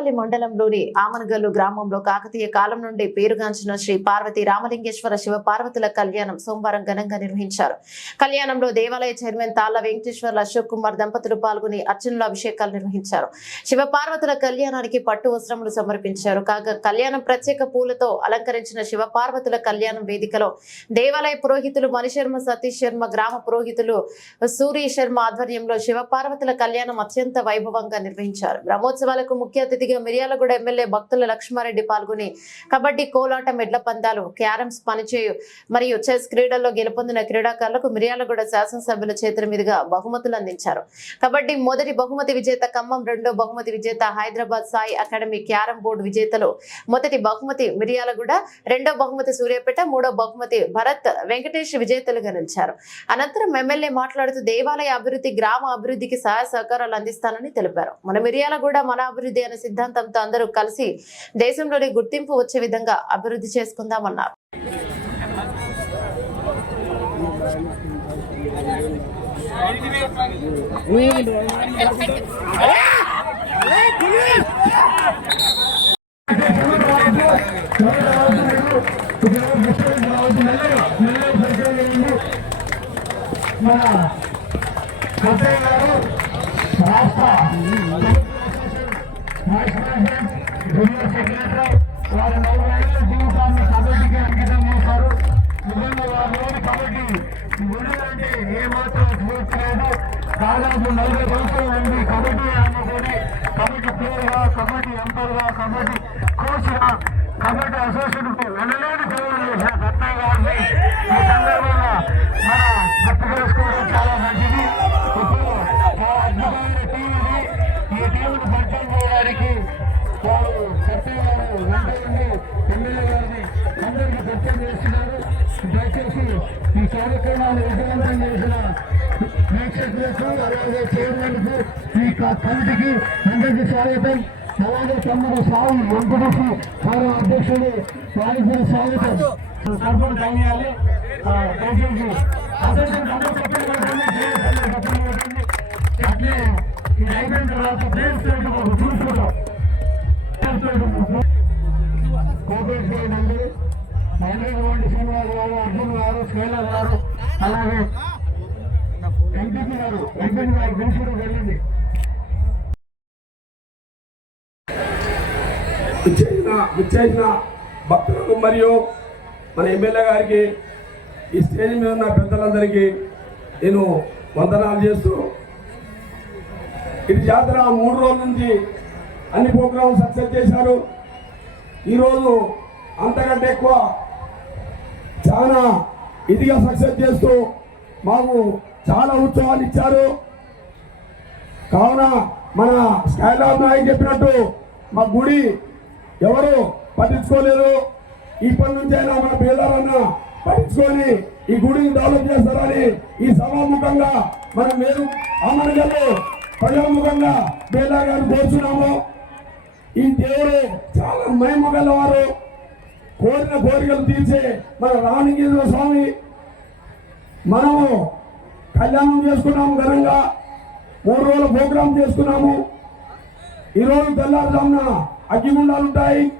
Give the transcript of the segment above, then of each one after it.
దేవరపల్లి మండలంలోని ఆమనగల్లు గ్రామంలో కాకతీయ కాలం నుండి పేరుగాంచిన శ్రీ పార్వతి రామలింగేశ్వర శివ పార్వతుల కళ్యాణం సోమవారం ఘనంగా నిర్వహించారు. కళ్యాణంలో దేవాలయ చైర్మన్ తాళ్ళ వెంకటేశ్వర్ల అశోక్ కుమార్ దంపతులు పాల్గొని అర్చనలు అభిషేకాలు నిర్వహించారు. శివ పార్వతుల కళ్యాణానికి పట్టు వస్త్రములు సమర్పించారు. కాగా కళ్యాణం ప్రత్యేక పూలతో అలంకరించిన శివ పార్వతుల కళ్యాణం వేదికలో దేవాలయ పురోహితులు మణిశర్మ సతీష్ శర్మ గ్రామ పురోహితులు సూరి శర్మ ఆధ్వర్యంలో శివ పార్వతుల కళ్యాణం అత్యంత వైభవంగా నిర్వహించారు. బ్రహ్మోత్సవాలకు ముఖ్య అతిథిగా మిర్యాలగూడ ఎమ్మెల్యే భక్తుల లక్ష్మారెడ్డి పాల్గొని కబడ్డీ కోలాటం ఎడ్ల పందాలు క్యారమ్స్ పనిచేయు మరియు చెస్ క్రీడల్లో గెలుపొందిన క్రీడాకారులకు మిర్యాలగూడ శాసనసభ్యుల చేతుల మీదుగా బహుమతులు అందించారు. కబడ్డీ మొదటి బహుమతి విజేత ఖమ్మం రెండో బహుమతి విజేత Hyderabad Sai academy carrom board విజేతలు మొదటి బహుమతి మిర్యాలగూడ రెండో బహుమతి సూర్యాపేట మూడో బహుమతి భరత్ వెంకటేష్ విజేతలుగా నిలిచారు. అనంతరం ఎమ్మెల్యే మాట్లాడుతూ దేవాలయ అభివృద్ధి గ్రామ అభివృద్ధికి సహాయ సహకారాలు అందిస్తానని తెలిపారు. మన మిర్యాలగూడ మన అభివృద్ధి అనే సిద్ధాంతంతో అందరూ కలిసి దేశంలోని గుర్తింపు వచ్చే విధంగా అభివృద్ధి చేసుకుందామన్నారు. మన రాష్ట్ర వైస్ ప్రెసిడెంట్ జూనియర్ సెక్రటరీ వారి నలభైల జీవితాన్ని కబడ్డీకి అంకితం చేశారు నిజంగా వారిలోని కబడ్డీ గురువులంటే ఏమాత్రం స్ఫూర్తి లేదు దాదాపు నలభై సంవత్సరాల నుండి కబడ్డీ ఆడుకొని కబడ్డీ ప్లేయర్గా కబడ్డీ ఎంపర్గా కబడ్డీ కోచ్గా కబడ్డీ అసోసియేషన్ వెళ్ళలేని సేవలు చేసిన దత్తయ్య గారిని ఈ సందర్భంగా మన గుర్తు చేసుకోవడం చాలా మంచిది పరిచయం చేస్తున్నారు దయచేసి ఈ కార్యక్రమాన్ని విజయవంతం చేసిన వీక్షకులకు అలాగే చైర్మన్కు ఈ క- కమిటీకి అందరికీ స్వాగతం. అలాగే తమ్ముడు సాయి వెంకటేశ్వర వారి అధ్యక్షుడు వారికి కూడా స్వాగతం సర్పంచ్ కలియాలి దయచేసి. అట్లే ఇది అయిపోయిన తర్వాత ఒక చూసుకుంటాం కోపేట్ గారు శ్రీనివాస్ గారు అర్జున్ గారు శ్రీల గారు అలాగే ఎంపీపీ గారు ఎంపీ గారు గుంటూరు వెళ్ళండి విచ్చేసిన విచ్చేసిన భక్తులకు మరియు మన ఎమ్మెల్యే గారికి ఈ స్టేజ్ మీద ఉన్న పెద్దలందరికీ నేను వందనాలు చేస్తూ ఇది జాతర మూడు రోజుల నుంచి అన్ని ప్రోగ్రామ్స్ సక్సెస్ చేశారు. ఈరోజు అంతకంటే ఎక్కువ చాలా ఇదిగా సక్సెస్ చేస్తూ మాకు చాలా ఉత్సవాలు ఇచ్చారు. కావున మన స్కైలాబ్ నాయక్ చెప్పినట్టు మా గుడి ఎవరు పట్టించుకోలేదు. ఇప్పటి నుంచి అయినా మన పేదలన్న పట్టించుకొని ఈ గుడిని డెవలప్ చేస్తారని ఈ సభాముఖంగా మనం మేము అమరగల్లు ప్రజాముఖంగా బేలా గారు కోరుచున్నాము. ఈ దేవుడు చాలా మహిమ గలవారు. కోరిన కోరికలు తీర్చే మన రామలింగేశ్వర స్వామి. మనము కళ్యాణం చేసుకున్నాము ఘనంగా. మూడు రోజుల ప్రోగ్రాం చేసుకున్నాము. ఈరోజు తెల్లారుజామున అగ్గిగుండాలు ఉంటాయి.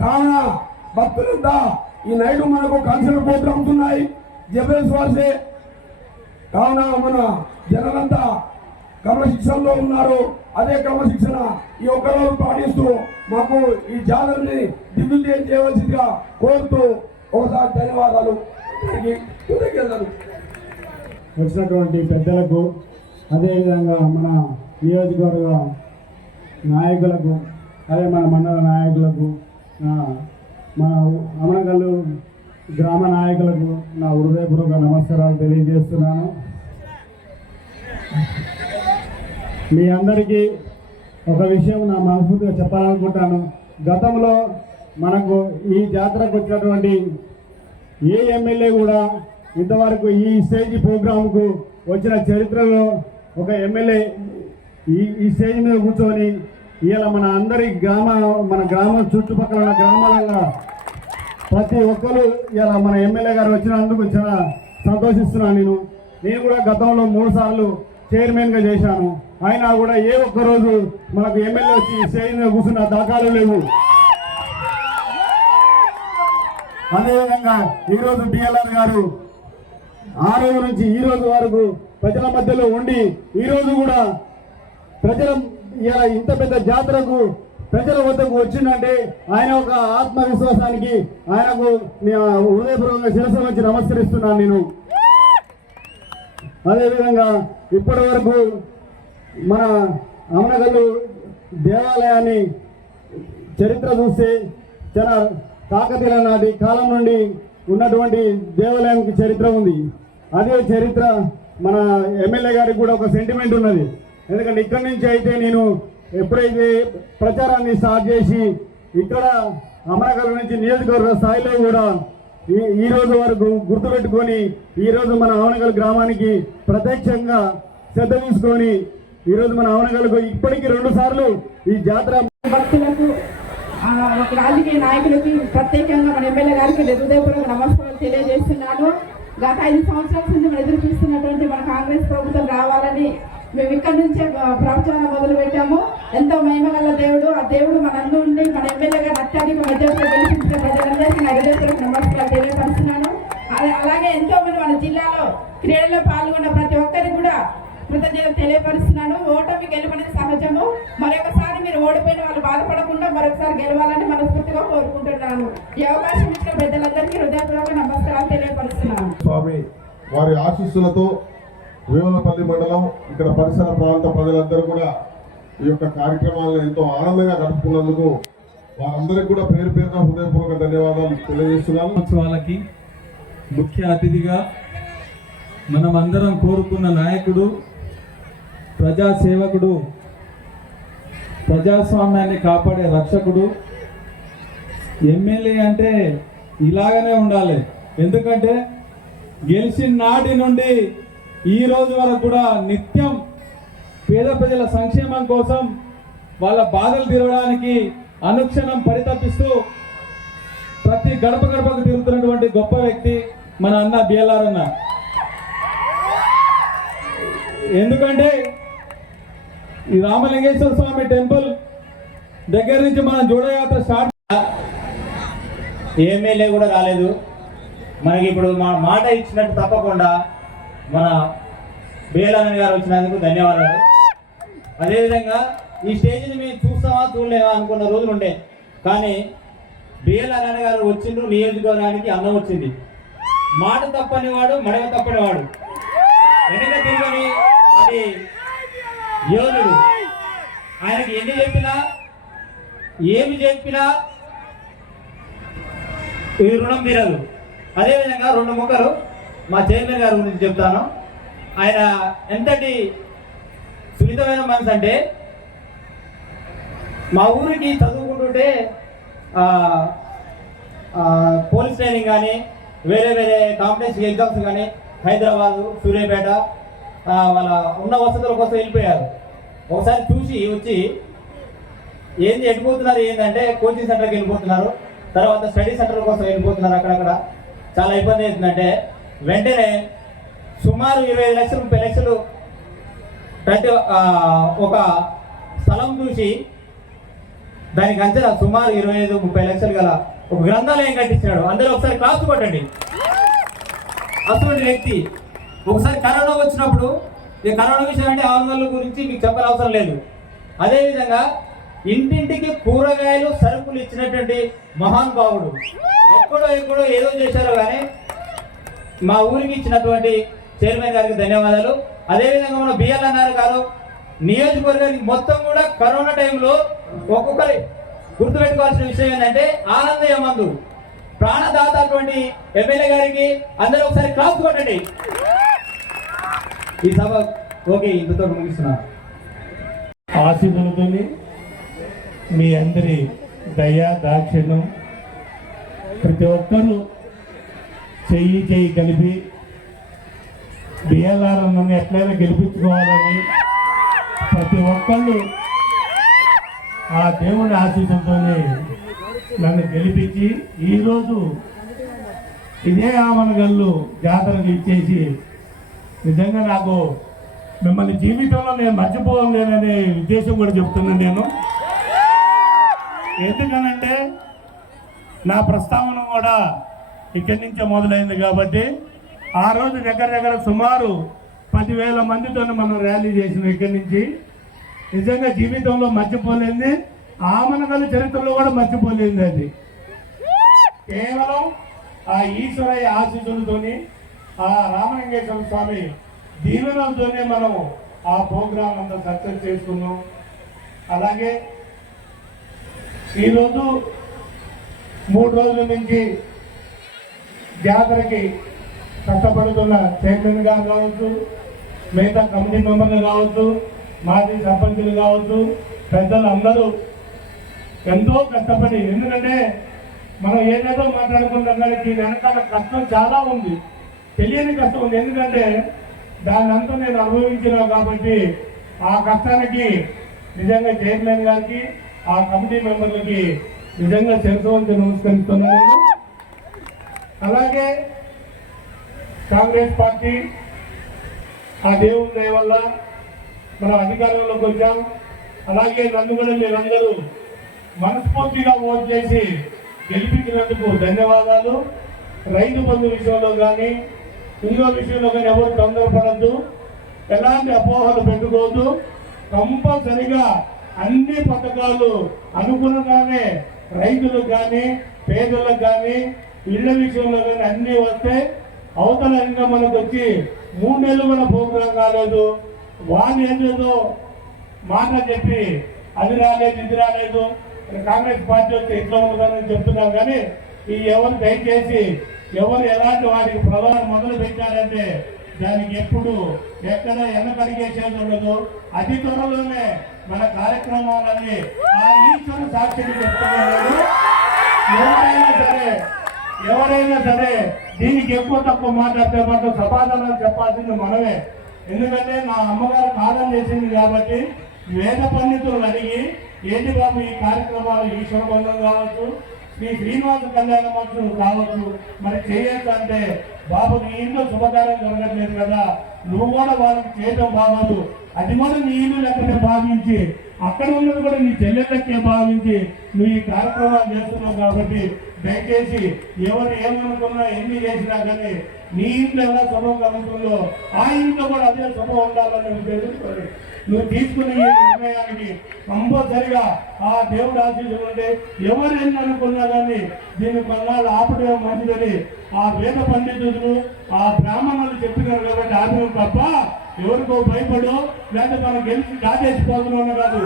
కావున భక్తులంతా ఈ నైట్ మనకు కల్చరల్ ప్రోగ్రామ్స్ ఉన్నాయి. జబరేస్ వాసే కావున మన జనాలంతా క్రమశిక్షణలో ఉన్నారు. అదే క్రమశిక్షణ ఈ ఒక్కరోజు పాటిస్తూ మాకు ఈ జాతరని దిగ్విజయం చేయవలసిందిగా కోరుతూ ఒకసారి ధన్యవాదాలు. వచ్చినటువంటి పెద్దలకు అదేవిధంగా మన నియోజకవర్గ నాయకులకు అదే మన మండల నాయకులకు నా మన అమనగల్లు గ్రామ నాయకులకు నా హృదయపూర్వక నమస్కారాలు తెలియజేస్తున్నాను. మీ అందరికీ ఒక విషయం నా మనస్ఫూర్తిగా చెప్పాలనుకుంటాను. గతంలో మనకు ఈ జాతరకు వచ్చినటువంటి ఏ ఎమ్మెల్యే కూడా ఇంతవరకు ఈ స్టేజ్ ప్రోగ్రాంకు వచ్చిన చరిత్రలో ఒక ఎమ్మెల్యే ఈ ఈ స్టేజ్ మీద కూర్చొని ఇవాళ మన అందరి గ్రామ మన గ్రామం చుట్టుపక్కల ఉన్న గ్రామాలలో ప్రతి ఒక్కరు ఇలా మన ఎమ్మెల్యే గారు వచ్చినందుకు చాలా సంతోషిస్తున్నాను నేను. నేను కూడా గతంలో మూడు సార్లు చైర్మన్గా చేశాను. అయినా కూడా ఏ ఒక్క రోజు మనకు ఎమ్మెల్యే వచ్చి స్టేజ్ మీద కూర్చున్న దాఖలు లేవు. అదేవిధంగా ఈరోజు డిఎల్ఆర్ గారు ఆ రోజు నుంచి ఈ రోజు వరకు ప్రజల మధ్యలో ఉండి ఈ రోజు కూడా ప్రజల ఇలా ఇంత పెద్ద జాతరకు ప్రజల వద్దకు వచ్చిందంటే ఆయన ఒక ఆత్మవిశ్వాసానికి ఆయనకు నే- హృదయపూర్వకంగా శిరస్సు వచ్చి నమస్కరిస్తున్నాను నేను. అదేవిధంగా ఇప్పటి వరకు మన అమనగల్లు దేవాలయాన్ని చరిత్ర చూస్తే చాలా కాకతీయుల నాటి కాలం నుండి ఉన్నటువంటి దేవాలయానికి చరిత్ర ఉంది. అదే చరిత్ర మన ఎమ్మెల్యే గారికి కూడా ఒక సెంటిమెంట్ ఉన్నది. ఎందుకంటే ఇక్కడి నుంచి అయితే నేను ఎప్పుడైతే ప్రచారాన్ని స్టార్ట్ చేసి ఇక్కడ అమరకల్ నుంచి నియోజకవర్గ స్థాయిలో కూడా ఈ ఈ రోజు వరకు గుర్తుపెట్టుకొని ఈరోజు మన అవనగల్ గ్రామానికి ప్రత్యక్షంగా శ్రద్ధ తీసుకొని ఈ రోజు మన అవనగల్కు ఇప్పటికీ రెండు సార్లు ఈ జాతర భక్తులకు ఒక రాజకీయ నాయకులకి ప్రత్యేకంగా మన ఎమ్మెల్యే గారికి హృదయపూర్వక నమస్కారాలు తెలియజేస్తున్నాను. గత ఐదు సంవత్సరాల నుంచి మనం ఎదురు చూస్తున్నటువంటి మన కాంగ్రెస్ ప్రభుత్వం రావాలని మేము ఇక్కడి నుంచే ప్రవచనాలు మొదలు పెట్టాము ఎంతో మహిమగల దేవుడు ఆ దేవుడు మనందు ఉండి మన ఎమ్మెల్యే గారు అత్యధిక మెజార్టీతో గెలిపించిన ప్రజలందరికీ నా హృదయపూర్వక నమస్కారాలు తెలియపరుస్తున్నాను. అలాగే ఎంతో మంది మన జిల్లాలో క్రీడల్లో పాల్గొన్న ప్రతి ఒక్కరికి కూడా కృతజ్ఞతలు తెలియపరుస్తున్నాను. ఓటమి గెలుపనేది సహజము. మరొకసారి మీరు ఓడిపోయిన వాళ్ళు బాధపడకుండా మరొకసారి గెలవాలని మనస్ఫూర్తిగా కోరుకుంటున్నాను. ఈ అవకాశం ఇచ్చిన పెద్దలందరికీ హృదయపూర్వక నమస్కారాలు తెలియపరుస్తున్నాను. స్వామి వారి ఆశీస్సులతో వేములపల్లి మండలం ఇక్కడ పరిసర ప్రాంత ప్రజలందరూ కూడా ఈ యొక్క కార్యక్రమాలను ఎంతో ఆనందంగా గడుపుకున్నందుకు వారందరికీ కూడా పేరు పేరున హృదయపూర్వక ధన్యవాదాలు తెలియజేస్తున్నాను. ఉత్సవాలకి ముఖ్య అతిథిగా మనమందరం కోరుకున్న నాయకుడు ప్రజాసేవకుడు ప్రజాస్వామ్యాన్ని కాపాడే రక్షకుడు. ఎమ్మెల్యే అంటే ఇలాగనే ఉండాలి. ఎందుకంటే గెలిచిన నాటి నుండి ఈ రోజు వరకు కూడా నిత్యం పేద ప్రజల సంక్షేమం కోసం వాళ్ళ బాధలు తీరడానికి అనుక్షణం పరితపిస్తూ ప్రతి గడప గడపకు తిరుగుతున్నటువంటి గొప్ప వ్యక్తి మన అన్న బిఎల్ఆర్ అన్న. ఎందుకంటే ఈ రామలింగేశ్వర స్వామి టెంపుల్ దగ్గర నుంచి మనం జోడయాత్ర స్టార్ట్ ఎమ్మెల్యే కూడా రాలేదు. మనకి ఇప్పుడు మా మాట ఇచ్చినట్టు తప్పకుండా మన బేలానని గారు వచ్చినందుకు ధన్యవాదాలు. అదేవిధంగా ఈ స్టేజ్ని మేము చూస్తామా చూడలేమా అనుకున్న రోజులు ఉండే. కానీ బిఎల్ఆర్ గారు వచ్చిండ్రు నియోజకవర్గానికి అన్నం వచ్చింది. మాట తప్పని వాడు మడవ తప్పని వాడు. వెనక తిరగని అది యోధుడు ఆయనకి ఎన్ని చెప్పినా? ఏమి చెప్పినా? ఈ రుణం తీరదు. అదేవిధంగా రెండు ముక్కలు మా చైర్మన్ గారి గురించి చెప్తాను. ఆయన ఎంతటి సున్నితమైన మనసు అంటే మా ఊరికి చదువుకుంటుంటే పోలీస్ ట్రైనింగ్ కానీ వేరే వేరే కాంపిటేషన్ ఎగ్జామ్స్ కానీ హైదరాబాదు సూర్యాపేట వాళ్ళ ఉన్న వసతుల కోసం వెళ్ళిపోయారు. ఒకసారి చూసి వచ్చి ఏంది వెళ్ళిపోతున్నారు ఏంటంటే కోచింగ్ సెంటర్కి వెళ్ళిపోతున్నారు. తర్వాత స్టడీ సెంటర్ కోసం వెళ్ళిపోతున్నారు అక్కడక్కడ. చాలా ఇబ్బంది అవుతుందంటే వెంటనే సుమారు ఇరవై ఐదు లక్షలు ముప్పై లక్షలు ప్రతి ఒక స్థలం చూసి దానికి అంచనా సుమారు ఇరవై ఐదు ముప్పై లక్షలు గల ఒక గ్రంథాలయం కట్టించినాడు అందరూ ఒకసారి క్లాస్ కొట్టండి. అటువంటి వ్యక్తి ఒకసారి కరోనా వచ్చినప్పుడు ఈ కరోనా విషయం అంటే ఆందోళన గురించి మీకు చెప్పాల్సిన అవసరం లేదు. అదేవిధంగా ఇంటింటికి కూరగాయలు సరుకులు ఇచ్చినటువంటి మహానుభావుడు ఎక్కడో ఎక్కడో ఏదో చేశారో కానీ మా ఊరికి ఇచ్చినటువంటి చైర్మన్ గారికి ధన్యవాదాలు. అదేవిధంగా మన బిఎల్ఎన్ఆర్ గారు నియోజకవర్గానికి మొత్తం కూడా కరోనా టైంలో ఒక్కొక్కరి గుర్తుపెట్టుకోవాల్సిన విషయం ఏంటంటే ఆనందయ్య మందు. ప్రాణదాత అటువంటి ఎమ్మెల్యే గారికి అందరూ ఒకసారి క్లాస్ కొట్టండి. ఈ సభ ఓకే ఇంతతో ముగిస్తున్నాను ఆశీర్వలతోని మీ అందరి దయ దాక్షిణ్యం ప్రతి ఒక్కరూ చెయ్యి చెయ్యి కలిపి బిఎల్ఆర్ నన్ను ఎట్లయినా గెలిపించుకోవాలని ప్రతి ఒక్కళ్ళు ఆ దేవుని ఆశీస్సులతోనే నన్ను గెలిపించి ఈరోజు ఇదే ఆమనగల్లు జాతరకు ఇచ్చేసి నిజంగా నాకు మిమ్మల్ని జీవితంలో నేను మర్చిపోలేననే ఉద్దేశం కూడా చెప్తున్నాను నేను. ఎందుకనంటే నా ప్రస్తావన కూడా ఇక్కడి నుంచే మొదలైంది కాబట్టి ఆ రోజు దగ్గర దగ్గర సుమారు పదివేల మందితో మనం ర్యాలీ చేసినాం ఇక్కడి నుంచి. నిజంగా జీవితంలో మర్చిపోలేంది ఆమనగల చరిత్రలో కూడా మర్చిపోలేంది అది. కేవలం ఆ ఈశ్వరయ్య ఆశీస్సులతోని ఆ రామలింగేశ్వర స్వామి దీవెనలతోనే మనం ఆ ప్రోగ్రాం అంతా సక్సెస్ చేసుకున్నాం. అలాగే ఈరోజు మూడు రోజుల నుంచి జాతరకి కష్టపడుతున్న చైర్మన్ గారు కావచ్చు మిగతా కమిటీ మెంబర్లు కావచ్చు మాజీ సర్పంచులు కావచ్చు పెద్దలు అందరూ ఎంతో కష్టపడి ఎందుకంటే మనం ఏదేదో మాట్లాడుకుంటాం కానీ దీని వెనకాల కష్టం చాలా ఉంది. తెలియని కష్టం ఉంది. ఎందుకంటే దాన్ని అంతా నేను అనుభవించిన కాబట్టి ఆ కష్టానికి నిజంగా చైర్మన్ గారికి ఆ కమిటీ మెంబర్లకి నిజంగా శిరసవంతి నమస్కరిస్తున్నాను అలాగే కాంగ్రెస్ పార్టీ ఆ దేవుని దయ వల్ల మనం అధికారంలోకి వచ్చాం. అలాగే నన్ను కూడా మీరందరూ మనస్ఫూర్తిగా ఓట్ చేసి గెలిపించినందుకు ధన్యవాదాలు. రైతు బంధు విషయంలో కానీ ఇంకో విషయంలో కానీ ఎవరు తొందరపడద్దు. ఎలాంటి అపోహలు పెట్టుకోవద్దు. కంపల్సరిగా అన్ని పథకాలు అనుగుణంగానే రైతులకు కానీ పేదలకు కానీ ఇళ్ళ విషయంలో కానీ అన్నీ వస్తే అవతల ఇంకా మనకు వచ్చి మూడు నెలలు కూడా ప్రోగ్రాం కాలేదు. వాళ్ళు ఏదేదో మాట చెప్పి అది రాలేదు ఇది రాలేదు. కాంగ్రెస్ పార్టీ వచ్చి ఇట్లా ఉండదని చెప్తున్నాం కానీ ఈ ఎవరు దయచేసి ఎవరు ఎలాంటి వాటికి ప్రధానం మొదలు పెట్టారంటే దానికి ఎప్పుడు ఎక్కడ వెనకడిగేసేది ఉండదు. అతి త్వరలోనే మన కార్యక్రమాలన్నీ ఆ ఈశ్వరు సాక్షిని చెప్తున్నారు ఎవరైనా సరే ఎవరైనా సరే దీనికి ఎక్కువ తక్కువ మాట్లాడితే మాత్రం సమాధానాలు చెప్పాల్సింది మనమే. ఎందుకంటే మా అమ్మగారు కాలం చేసింది కాబట్టి వేద పండితులు అడిగి ఏంటి బాబు ఈ కార్యక్రమాలు ఈశ్వర బంధం కావచ్చు మీ శ్రీనివాస కళ్యాణ మహోత్సవం కావచ్చు మరి చేయొచ్చు అంటే బాబు నీ ఇంట్లో శుభకార్యం జరగట్లేదు కదా. నువ్వు కూడా వాళ్ళకి చేయడం బాగోదు. అది కూడా నీ ఇల్లు లెక్కనే భావించి అక్కడ ఉన్నది కూడా నీ చెల్లెళ్ళకే భావించి నువ్వు ఈ కార్యక్రమాలు చేస్తున్నావు కాబట్టి దయచేసి ఎవరు ఏమనుకున్నా ఎన్ని చేసినా కానీ నీ ఇంట్లో ఎలా శుభం కలుగుతుందో ఆ ఇంట్లో కూడా అదే శుభం ఉండాలని ఉద్దేశంతో నువ్వు తీసుకునే ఈ నిర్ణయానికి కంపల్సరిగా ఆ దేవుడు ఆశీస్సులు ఉంటే ఎవరు ఎన్ని అనుకున్నా కానీ దీన్ని కొన్నాళ్ళు ఆపడం మంచిదని ఆ వేద పండితులు ఆ బ్రాహ్మణులు చెప్పినారు కాబట్టి ఆపడం తప్ప ఎవరికో భయపడు లేదా మనం గెలిచి దాటేసిపోతున్నాం కాదు.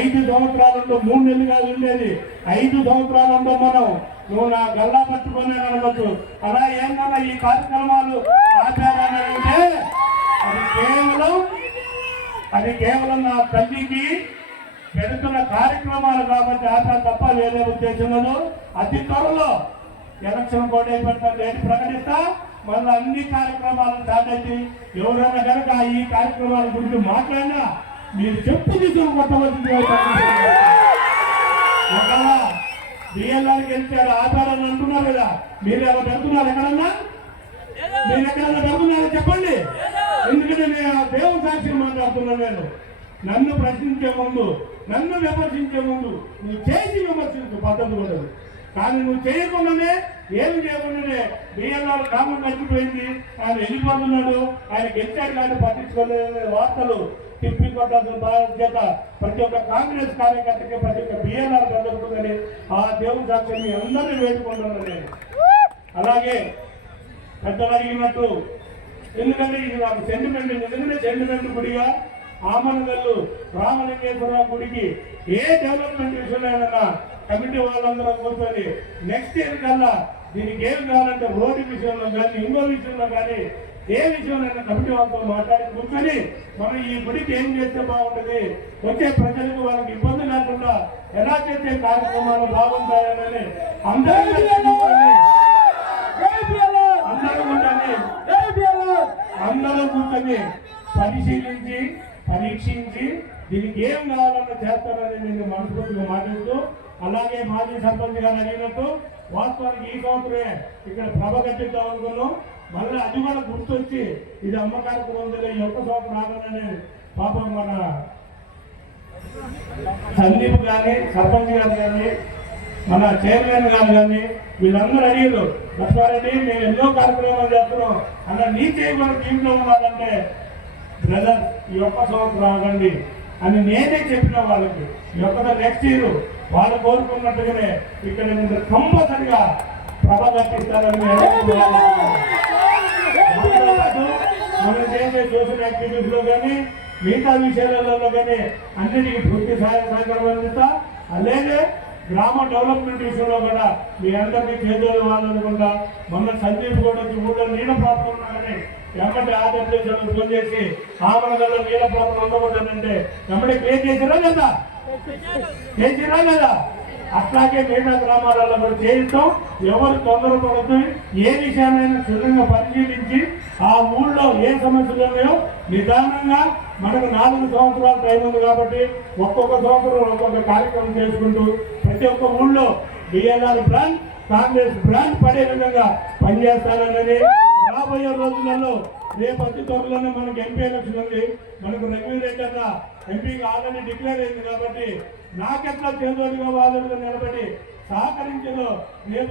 ఐదు సంవత్సరాలు మూడు నెలలు కాదు ఉండేది. ఐదు సంవత్సరాలు మనం నువ్వు నా గల్లా పట్టుకునే అనవచ్చు అలా ఏమన్నా ఈ కార్యక్రమాలు ఆచారాలంటే అది కేవలం అది కేవలం నా తల్లికి పెడుతున్న కార్యక్రమాలు కాబట్టి ఆచారం తప్ప వేరే ఉద్దేశంలో అతి త్వరలో ఎలక్షన్ కోడ్ అయిపోయిన ప్రకటిస్తా. మన అన్ని కార్యక్రమాలు దాటైతే ఎవరైనా కనుక ఈ కార్యక్రమాల గురించి మాట్లాడినా మీరు చెప్పు తీసుకుని కొట్టవలసింది ఒకవేళ బిఎల్ఆర్ గెలిచారు ఆధారాన్ని అంటున్నారు కదా మీరు ఎవరు పెడుతున్నారు ఎక్కడన్నా? మీరు ఎక్కడన్నా పెడుతున్నారో చెప్పండి. ఎందుకంటే నేను ఆ దేవుని సాక్షి మాట్లాడుతున్నాను నేను. నన్ను ప్రశ్నించే ముందు నన్ను విమర్శించే ముందు నువ్వు చేసి విమర్శించు పద్ధతి ఉండదు. కానీ నువ్వు చేయకుండానే ఏమి చేయకుండానే బిఎల్ఆర్ గ్రామం కలిసిపోయింది ఆయన వెళ్ళిపోతున్నాడు ఆయన గెలిచాడు కానీ పట్టించుకోలేని వార్తలు. తిప్పి బాధ్యత ప్రతి ఒక్క కాంగ్రెస్ కార్యకర్తకి ప్రతి ఒక్క బిఎల్ఆర్ దొరుకుతుందని ఆ దేవుని సాక్షిని అందరినీ వేడుకుంటున్నాను నేను అలాగే పెద్దలు అడిగినట్టు ఎందుకంటే ఇది నాకు సెంటిమెంట్ నిజంగానే సెంటిమెంట్ గుడిగా ఆమనగల్లు రామలింగేశ్వర గుడికి ఏ డెవలప్మెంట్ విషయంలో కమిటీ వాళ్ళందరూ కూర్చొని నెక్స్ట్ ఇయర్ కల్లా దీనికి ఏం కావాలంటే రోడ్డు విషయంలో కానీ ఇంకో విషయంలో కానీ ఏ విషయంలో కమిటీ వాళ్ళతో మాట్లాడి కూర్చొని మనం ఈ గుడికి ఏం చేస్తే బాగుంటుంది? వచ్చే ప్రజలకు వాళ్ళకి ఇబ్బంది లేకుండా ఎలా చేసే కార్యక్రమాలు బాగుంటాయని అందరూ అందరూ కూర్చొని అందరూ కూర్చొని పరిశీలించి పరీక్షించి దీనికి ఏం కావాలన్నా చేస్తారని నేను మనస్ఫూర్తిగా మాట్లాడుతూ అలాగే మాజీ సర్పంచ్ గారు అడిగినట్టు వాస్తవానికి ఈ సంవత్సరమే ఇక్కడ ప్రభ కట్టిద్దాం అనుకున్నాం. మళ్ళీ అది కూడా గుర్తొచ్చి ఇది అమ్మ పొందలే ఈ ఒక్క సంవత్సరం రాగానే పాపం మన సందీప్ కానీ సర్పంచ్ గారు కానీ మన చైర్మన్ గారు కానీ వీళ్ళందరూ అడిగారు లక్ష్మారెడ్డి మేము ఎన్నో కార్యక్రమాలు చేస్తున్నాం. అన్న నీ చేయకుండా టీంలో ఉన్నారంటే బ్రదర్ ఈ ఒక్క సంవత్సరం రాగండి అని నేనే చెప్పిన వాళ్ళకి. ఈ యొక్క నెక్స్ట్ ఇయర్ వాళ్ళు కోరుకున్నట్టుగానే ఇక్కడ నేను కంపల్సరిగా ప్రభ కట్టిస్తారని మనం చేసే సోషల్ యాక్టివిటీస్లో కానీ మిగతా విషయాలలో కానీ అన్నిటికీ పూర్తి సహాయ సహకారం అందిస్తా. అలాగే గ్రామ డెవలప్మెంట్ విషయంలో కూడా మీ అందరినీ చేదోడు వాళ్ళనుకుంటా మొన్న సందీప్ కూడా వచ్చి ఊళ్ళో నీళ్ళ కానీ ఉన్నాయని ఎమ్మటి ఆంధ్రప్రదేశ్ ఫోన్ చేసి ఆమరగల్లో నీళ్ళ ప్రాబ్లం ఉండకూడదంటే ఎమ్మటి క్లీన్ చేసిరా లేదా? చేసిరా లేదా? అట్లాగే మిగతా గ్రామాలలో కూడా చేయిస్తాం. ఎవరు తొందరపడద్దు. ఏ విషయాన్నైనా క్షుణ్ణంగా పరిశీలించి ఆ ఊళ్ళో ఏ సమస్యలు ఉన్నాయో నిదానంగా మనకు నాలుగు సంవత్సరాలు టైం ఉంది కాబట్టి ఒక్కొక్క సంవత్సరం ఒక్కొక్క కార్యక్రమం చేసుకుంటూ ప్రతి ఒక్క ఊళ్ళో బిఎన్ఆర్ బ్రాంచ్ కాంగ్రెస్ బ్రాంచ్ పడే విధంగా పనిచేస్తానని రాబోయే రోజులలో రేపు అతి త్వరలోనే మనకు ఎంపీ ఎలక్షన్ ఉంది. మనకు రఘువీర్ రెడ్డి అన్న ఎంపీగా ఆల్రెడీ డిక్లేర్ అయింది కాబట్టి నాకెట్లా చేదోడిగా వాదుడుగా నిలబడి సహకరించదో రేపు